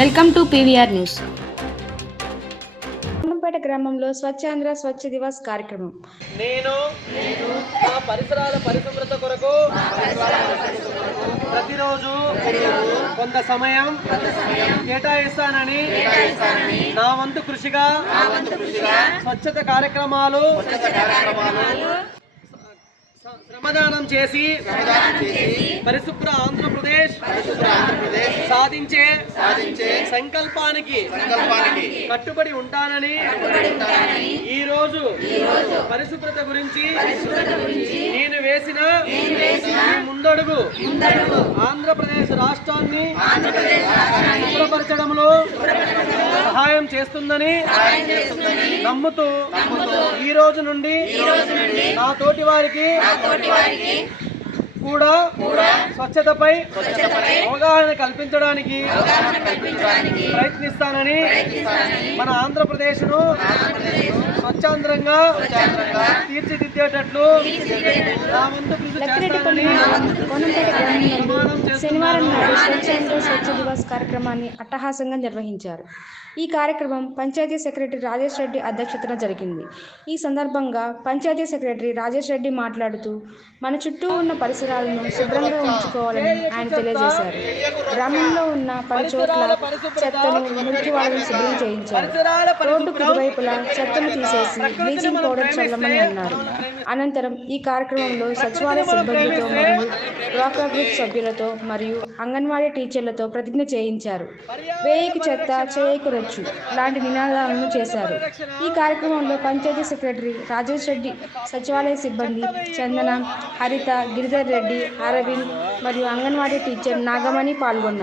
Welcome to PVR news. Ponnampeta గ్రామంలో స్వచ్ఛాంధ్ర స్వచ్ఛ దివస్ కార్యక్రమం. నేను నా పరిసరాల పరిశుభ్రత కొరకు ప్రతిరోజు కొంత సమయం కేటాయిస్తానని నా వంతు కృషిగా స్వచ్ఛత కార్యక్రమాలు శ్రమదానం చేసి పరిశుభ్ర ఆంధ్రప్రదేశ్ సాధించే సంకల్పానికి కట్టుబడి ఉంటానని ఈ రోజు పరిశుభ్రత గురించి నేను వేసిన ముందడుగు ఆంధ్రప్రదేశ్ రాష్ట్రాన్ని శుభ్రపరచడంలో సహాయం చేస్తుందని నమ్ముతూ ఈ రోజు నుండి నా తోటి వారికి కూడా స్వచ్ఛతపై అవగాహన కల్పించడానికి ప్రయత్నిస్తానని మన ఆంధ్రప్రదేశ్ను స్వచ్ఛాంధ్రంగా తీర్చిదిద్దేటట్లు నా వంతు కృషి చేస్తానని శనివారం నాడు స్వచ్ఛాంధ్ర స్వచ్ఛ దివస్ కార్యక్రమాన్ని అట్టహాసంగా నిర్వహించారు. ఈ కార్యక్రమం పంచాయతీ సెక్రటరీ రాజేష్ రెడ్డి అధ్యక్షతన జరిగింది. ఈ సందర్భంగా పంచాయతీ సెక్రటరీ రాజేష్ రెడ్డి మాట్లాడుతూ మన చుట్టూ ఉన్న పరిసరాలను శుభ్రంగా ఉంచుకోవాలని ఆయన తెలియజేశారు. గ్రామంలో ఉన్న 10 చోట్ల చెత్తను మురికి వాళ్ళని శుభ్రం చేయించారు. రోడ్డుకు ఇరువైపులా చెత్తను తీసేసి బ్లీచింగ్ పౌడర్ చల్లమని అన్నారు. అనంతరం ఈ కార్యక్రమంలో సచివాలయ సిబ్బందితో మరియు డ్వాక్రా గ్రూప్ సభ్యులతో మరియు అంగన్వాడీ టీచర్లతో ప్రతిజ్ఞ చేయించారు. వేయికి చెత్త చేయకు రొచ్చు లాంటి నినాదాలను చేశారు. ఈ కార్యక్రమంలో పంచాయతీ సెక్రటరీ రాజేష్ రెడ్డి, సచివాలయ సిబ్బంది చందన, హరిత, గిరిధర్ రెడ్డి, అరవింద్ మరియు అంగన్వాడీ టీచర్ నాగమణి పాల్గొన్నారు.